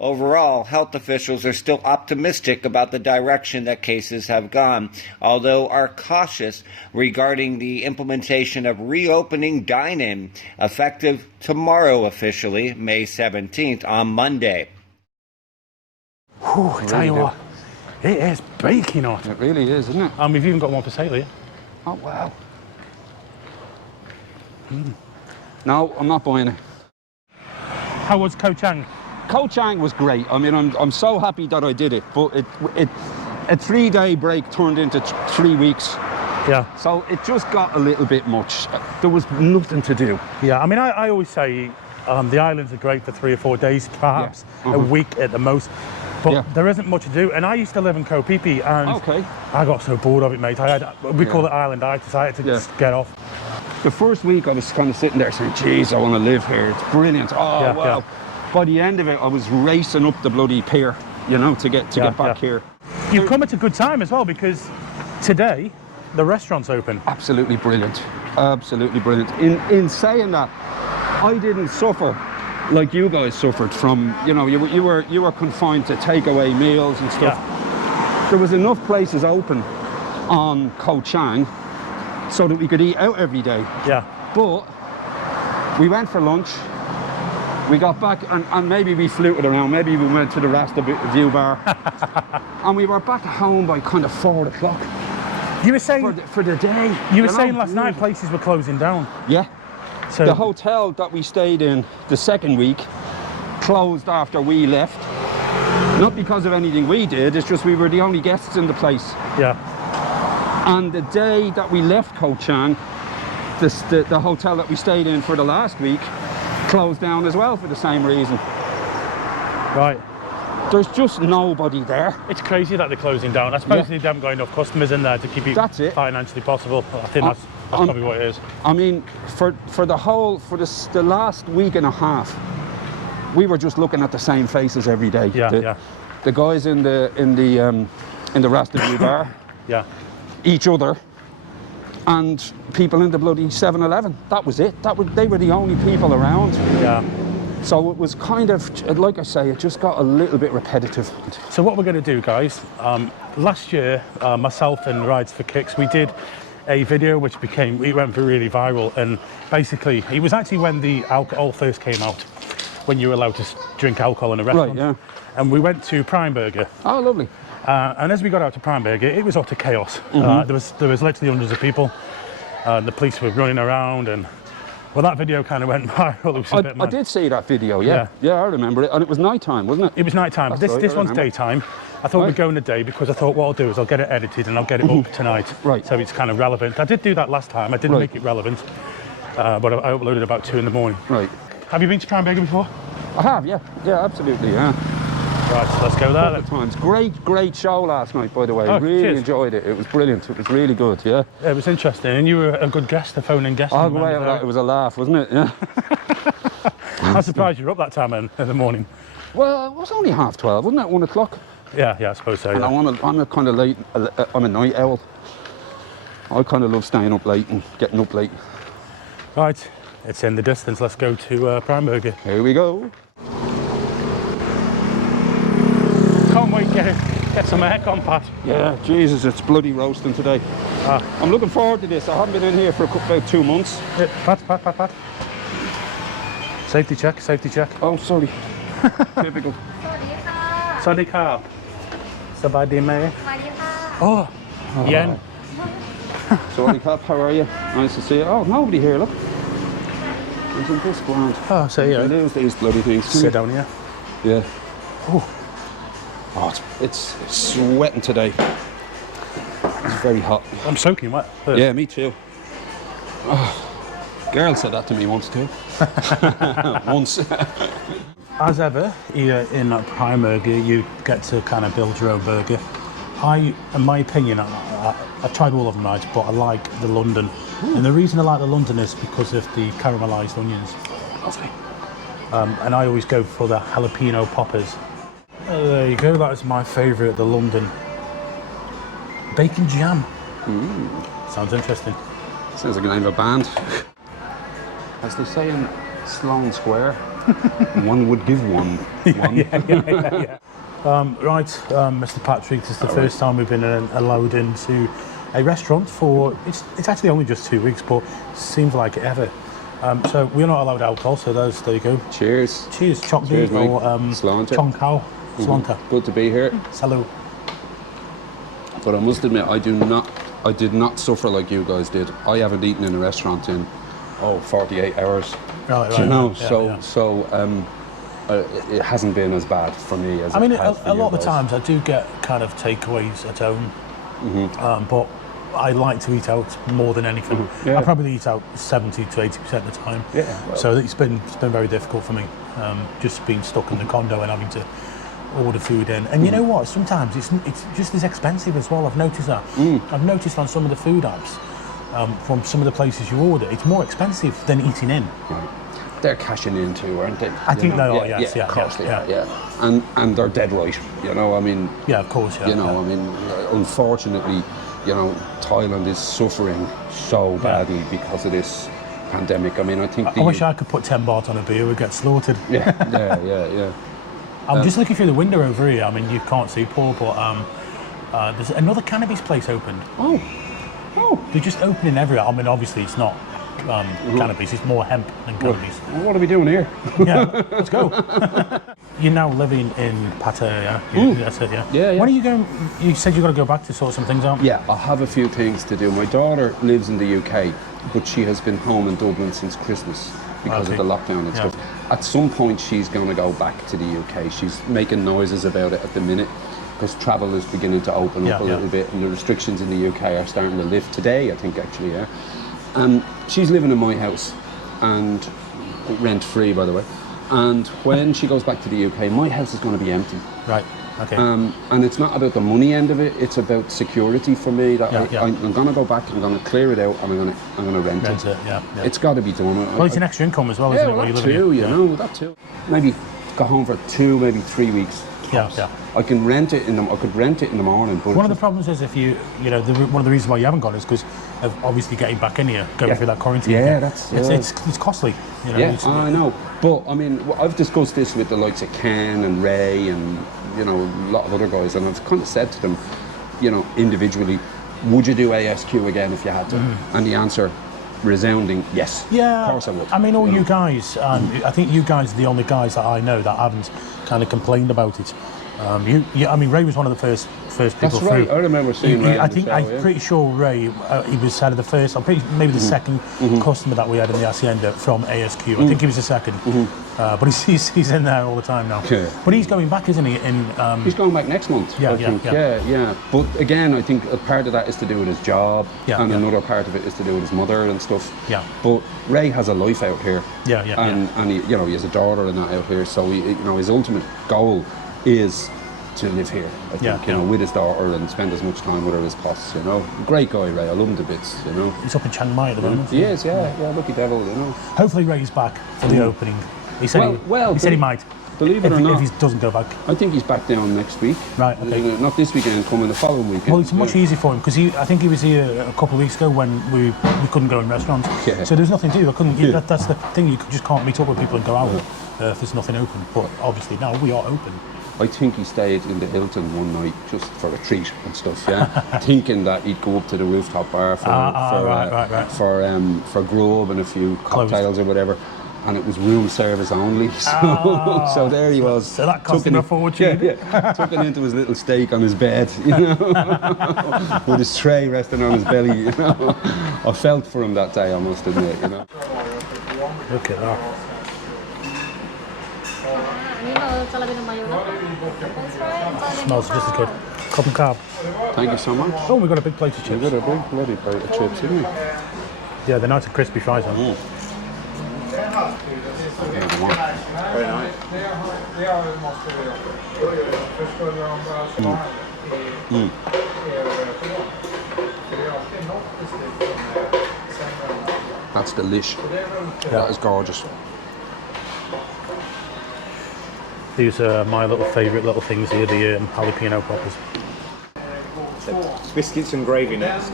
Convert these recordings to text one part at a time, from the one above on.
Overall, health officials are still optimistic about the direction that cases have gone, although are cautious regarding the implementation of reopening dine-in, effective tomorrow officially, May 17th, on Monday. Whew, I tell you what, it is baking hot. It really is, isn't it? And we've even got one for sale here. Oh, wow. No, I'm not buying it. How was Koh Chang? Koh Chang was great. I mean, I'm so happy that I did it, but a 3-day break turned into 3 weeks. Yeah. So it just got a little bit much. There was nothing to do. Yeah, I mean, I always say the islands are great for 3 or 4 days, perhaps, a week at the most. But there isn't much to do. And I used to live in Koh Phi Phi, and I got so bored of it, mate. We call it islanditis. I had to just get off. The first week I was kind of sitting there saying, geez, I want to live here. It's brilliant. Oh, wow. Yeah. By the end of it, I was racing up the bloody pier, you know, to get back here. You've come at a good time as well, because today the restaurant's open. Absolutely brilliant. Absolutely brilliant. In saying that, I didn't suffer like you guys suffered from, you know, you were confined to takeaway meals and stuff. Yeah. There was enough places open on Koh Chang so that we could eat out every day. Yeah. But we went for lunch. We got back and maybe we fluted around, maybe we went to the Rasta View Bar and we were back at home by kind of 4 o'clock. You were saying for the day. You were saying last night places were closing down. Yeah. So the hotel that we stayed in the second week closed after we left. Not because of anything we did, it's just we were the only guests in the place. Yeah. And the day that we left Koh Chang, the hotel that we stayed in for the last week closed down as well for the same reason. Right. There's just nobody there. It's crazy that they're closing down. I suppose they haven't got enough customers in there to keep it financially possible. I think that's probably what it is. I mean, for the last week and a half, we were just looking at the same faces every day. Yeah, the guys in the Rasta View Bar. Yeah. Each other. And people in the bloody 7-Eleven. That was it. They were the only people around. Yeah. So it was kind of, like I say, it just got a little bit repetitive. So what we're going to do, guys, last year, myself and Rides for Kicks, we did a video which went really viral. And basically, it was actually when the alcohol first came out, when you were allowed to drink alcohol in a restaurant. Right, yeah. And we went to Prime Burger. Oh, lovely. And as we got out to Prime Burger, it was utter chaos. There was literally hundreds of people. The police were running around, and well, that video kind of went viral. It was a bit mad. I did see that video. Yeah, I remember it, and it was nighttime, wasn't it? It was nighttime. This one's daytime. I thought we'd go in the day because I thought what I'll do is I'll get it edited and I'll get it up tonight. Right. So it's kind of relevant. I did do that last time. I didn't make it relevant, but I uploaded about 2 in the morning. Right. Have you been to Prime Burger before? I have. Yeah. Yeah, absolutely. Yeah. Right, so let's go there then. Times. Great show last night, by the way. Oh, really enjoyed it. It was brilliant. It was really good, yeah. It was interesting, and you were a good guest, a phone-in guest. Oh, it was a laugh, wasn't it? Yeah. I'm surprised you were up that time in the morning. Well, it was only 12:30, wasn't it? 1 o'clock. Yeah, I suppose so. And I'm a kind of late. I'm a night owl. I kind of love staying up late and getting up late. Right, it's in the distance. Let's go to Prime Burger. Here we go. Can't wait to get some aircon, Pat. Yeah, Jesus, it's bloody roasting today. I'm looking forward to this. I haven't been in here for about 2 months. Yeah, Pat. Safety check. Oh, sorry. Typical. Sorry, car. Sabadi me. Oh, Yen. Sorry, Cap, how are you? Nice to see you. Oh, nobody here, look. Isn't this grand? Oh, so yeah. Lose these bloody things. Sit down here. Yeah. Oh, it's sweating today. It's very hot. I'm soaking wet. Yeah, me too. Oh, girl said that to me once too. Once. As ever, here in Prime Burger, you get to kind of build your own burger. In my opinion, I've tried all of them, right, but I like the London. And the reason I like the London is because of the caramelised onions. Lovely. And I always go for the jalapeno poppers. There you go, that is my favourite, the London. Bacon jam. Sounds interesting. Sounds like the name of a band. As they say in Sloane Square, One would give one. Right, Mr. Patrick, this is the first time we've been allowed into a restaurant for, it's actually only just 2 weeks, but seems like ever. So we're not allowed alcohol, so there you go. Cheers. Cheers, Chok Cheers, Di, or Slánta. Chong Kao, Slánta. Good to be here. Salud. But I must admit, I did not suffer like you guys did. I haven't eaten in a restaurant in 48 hours. Right, You know, yeah. it hasn't been as bad for me as I mean, it has for a you lot of the guys. times I do get kind of takeaways at home, but I like to eat out more than anything. Yeah. I probably eat out 70 to 80% of the time. Yeah, well. So it's been very difficult for me, just being stuck in the condo and having to order food in. And you know what? Sometimes it's just as expensive as well. I've noticed that. I've noticed on some of the food apps, from some of the places you order, it's more expensive than eating in. Right. They're cashing in too, aren't they? I think they are, yes, of course they are, yeah. And they're dead right, you know, I mean... Yeah, of course, yeah. You know, I mean, unfortunately, you know, Thailand is suffering so badly because of this pandemic. I mean, I think... I wish I could put 10 baht on a beer, we'd get slaughtered. Yeah. I'm just looking through the window over here. I mean, you can't see Paul, but there's another cannabis place opened. Oh. They're just opening everywhere. I mean, obviously it's not cannabis, it's more hemp than cannabis. Well, what are we doing here? Yeah, let's go. You're now living in Pattaya, that's it, yeah? Yeah. When are you going? You said you've got to go back to sort some things out? Yeah, I have a few things to do. My daughter lives in the UK, but she has been home in Dublin since Christmas because of the lockdown and stuff. At some point, she's going to go back to the UK. She's making noises about it at the minute because travel is beginning to open up a little bit, and the restrictions in the UK are starting to lift today, I think, actually, yeah. She's living in my house, and rent-free, by the way. And when she goes back to the UK, my house is going to be empty. Right, okay. And it's not about the money end of it, it's about security for me. That I'm going to go back, I'm going to clear it out, and I'm going to rent it. Yeah. It's got to be done. Well, it's an extra income as well, isn't it? Well, that too, you know, that too. Maybe go home for 2, maybe 3 weeks. Yeah. I can rent it in I could rent it in the morning. But one of the problems is if you know, one of the reasons why you haven't gone is because of obviously getting back in here, going through that quarantine. Yeah, it's costly. You know, yeah, I know. But I mean, I've discussed this with the likes of Ken and Ray and, you know, a lot of other guys, and I've kind of said to them, you know, individually, would you do ASQ again if you had to? And the answer, resounding yes. Yeah, of course I would. I mean, all you guys, I think you guys are the only guys that I know that haven't kind of complained about it. I mean, Ray was one of the first people That's right. through. I remember seeing Ray. I'm pretty sure Ray, he was kind of the first. Maybe the second customer that we had in the hacienda from ASQ. I think he was the second, but he's in there all the time now. Okay. But he's going back, isn't he? He's going back next month. I think. Yeah. But again, I think a part of that is to do with his job, and another part of it is to do with his mother and stuff. Yeah. But Ray has a life out here. And he, you know, he has a daughter and that out here. So you know, his ultimate goal is to live here, I think, you know, with his daughter and spend as much time with her as possible, you know. Great guy, Ray, I love him to bits, you know. He's up in Chiang Mai at the moment. He is, yeah, lucky devil, you know. Hopefully Ray's back for the opening. He said he said he might. Believe it or not, if he doesn't go back. I think he's back down next week. Right, okay. Not this weekend, coming the following weekend. Well, it's much easier for him because I think he was here a couple of weeks ago when we couldn't go in restaurants. Yeah. So there's nothing to do. That's the thing. You just can't meet up with people and go out if there's nothing open. But obviously now we are open. I think he stayed in the Hilton one night just for a treat and stuff, yeah. Thinking that he'd go up to the rooftop bar for grub and a few cocktails or whatever. And it was room service only, so there he was. So that cost him a fortune. Tucking into his little steak on his bed, you know, with his tray resting on his belly, you know. I felt for him that day, I must admit, you know. Look at that. Smells just as good. Cup and carb. Thank you so much. Oh, we've got a big plate of chips. We've got a big bloody plate of chips, haven't we? Yeah, they're nice and crispy fries on. Very nice. That's delish. That is gorgeous. These are my little favourite little things here, the jalapeno poppers. Biscuits and gravy next.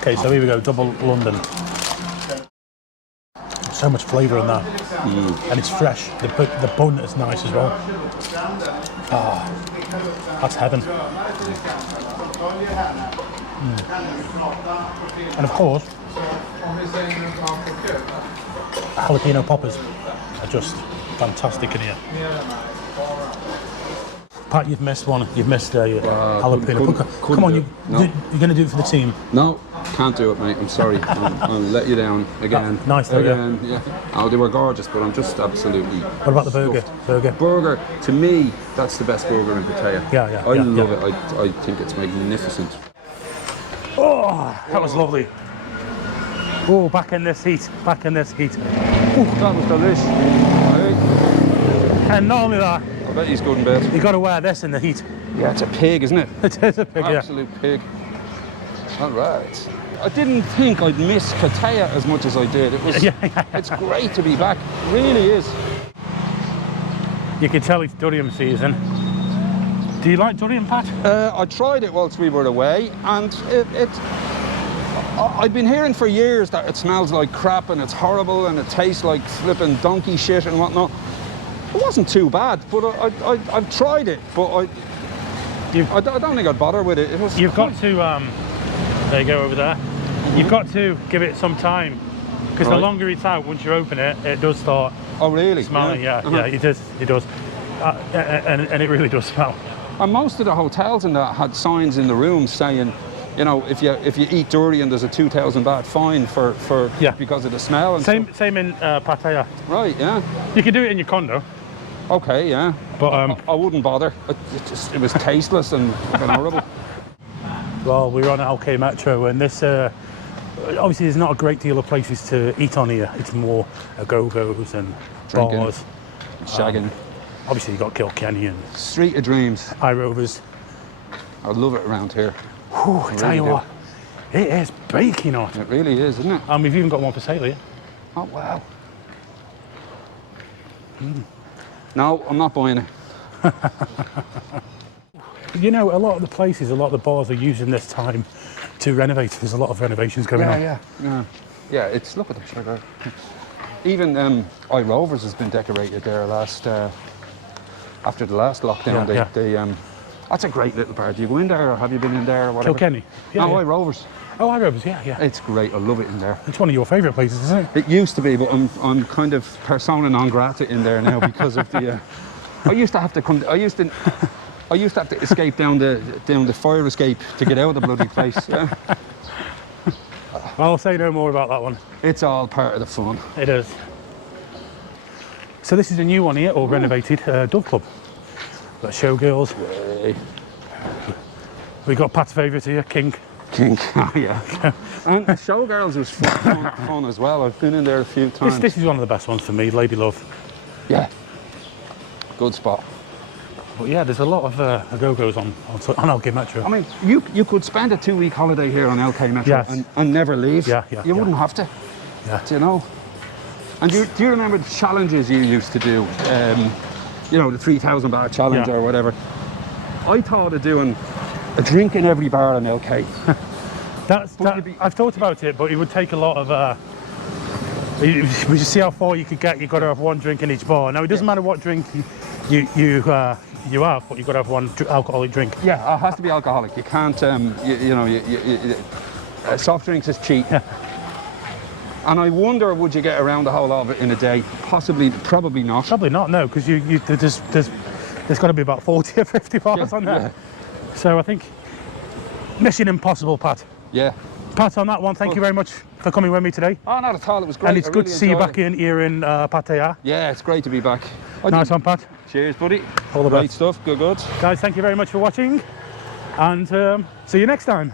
Okay, so here we go, double London. So much flavour in that, and it's fresh. The bun is nice as well. Ah, that's heaven. And of course, jalapeno poppers are just fantastic in here. Pat, you've missed one. You've missed a jalapeno popper. Come on, you're going to do it for the team. No, can't do it, mate. I'm sorry. I'll let you down again. Nice though, again, yeah. Oh, they were gorgeous, but I'm just absolutely. What about the burger? Stuffed. Burger, to me, that's the best burger in Pattaya. Yeah. I love it. I think it's magnificent. Oh, that was lovely. Oh, back in this heat. Back in this heat. Oh, that was delicious. And not only that, I bet he's good in bed. you got to wear this in the heat. Yeah, it's a pig, isn't it? It is a pig, Absolute pig. All right. I didn't think I'd miss Pattaya as much as I did. It was. It's great to be back. It really is. You can tell it's durian season. Do you like durian, Pat? I tried it whilst we were away, and I've been hearing for years that it smells like crap and it's horrible and it tastes like flipping donkey shit and whatnot. It wasn't too bad, but I've tried it, but I don't think I'd bother with it. You've got to, there you go over there. You've got to give it some time, because the longer it's out, once you open it, it does start smelling. Yeah, it does. And it really does smell. And most of the hotels in that had signs in the rooms saying, you know, if you eat durian, there's a 2,000 baht fine for because of the smell. And same in Pattaya. Right, yeah. You can do it in your condo. Okay, yeah. But I wouldn't bother. It was tasteless and horrible. Well, we're on LK Metro, and this obviously there's not a great deal of places to eat on here. It's more go-go's and Drinking, bars, shagging. Obviously you got Kilkenny and Street of Dreams. iRovers. I love it around here. Whew, I tell you what, it is baking hot. It really is, isn't it? And we've even got one for sale here. Oh wow. No, I'm not buying it. You know, a lot of the places, a lot of the bars are using this time to renovate. There's a lot of renovations going on. Yeah, it's, look at the sugar. Even iRovers has been decorated there after the last lockdown. That's a great little bar. Do you go in there, or have you been in there or whatever? Kilkenny? Yeah, iRovers. Oh, iRovers, yeah. It's great, I love it in there. It's one of your favourite places, isn't it? It used to be, but I'm kind of persona non grata in there now because of the... I used to have to escape down the fire escape to get out of the bloody place. Yeah. I'll say no more about that one. It's all part of the fun. It is. So this is a new one here, or renovated Dove Club. Got showgirls. Yay. We got Pat's favourite here, Kink. Oh yeah. And showgirls was fun as well. I've been in there a few times. This is one of the best ones for me, Lady Love. Yeah. Good spot. But yeah, there's a lot of go-go's on LK Metro. I mean, you could spend a 2-week holiday here on LK Metro and never leave. You wouldn't have to. Yeah. Do you know? And do you remember the challenges you used to do? You know, the 3,000 baht challenge or whatever. I thought of doing a drink in every bar on LK. I've thought about it, but it would take a lot of... we just see how far you could get. You've got to have one drink in each bar. Now, it doesn't matter what drink you have, but you've got to have one alcoholic drink. Yeah, it has to be alcoholic. You can't, soft drinks is cheap. And I wonder, would you get around the whole of it in a day? Probably not. Probably not, no, because there's got to be about 40 or 50 bars on there. Yeah. So I think mission impossible, Pat. Yeah. Pat, on that one, thank you very much for coming with me today. Oh, not at all. It was great. And it's good to see you back here in Pattaya. Yeah, it's great to be back. Nice one, Pat. Cheers, buddy. All the best. Great stuff. Good. Guys, thank you very much for watching. And see you next time.